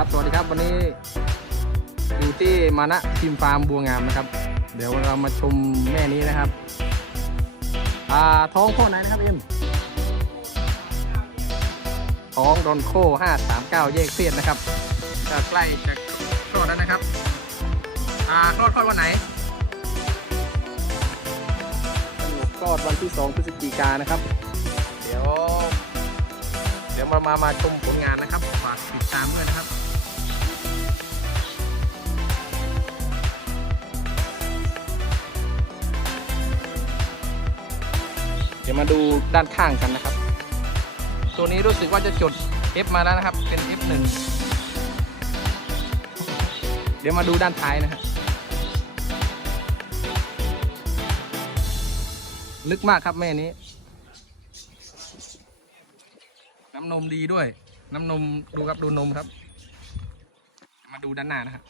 ครับ สวัสดีครับวันนี้อยู่ที่มานะทีมฟาร์มบัวงามนะครับ เดี๋ยวเรามาชมแม่นี้นะครับ อ่าท้องพ่อไหนนะครับเอ็มท้องดอนโค539แยกเสียดนะครับจะใกล้จะคลอดแล้วนะครับ อ่าคลอดคลอดวันไหนกำหนดคลอดวันที่ 2 พฤศจิกายนนะครับ เดี๋ยว เดี๋ยวมามามาชมผลงานนะครับฝากติดตามด้วยนะครับ ดี๋ยวมาดูด้านข้างกันนะครับ ตัวนี้รู้สึกว่าจะจด F มาแล้วนะครับ เป็น F1 เดี๋ยวมาดูด้านท้ายนะครับลึกมากครับแม่นี้ น้ำนมดีด้วย น้ำนมดูครับดูนมครับ มาดูด้านหน้านะครับ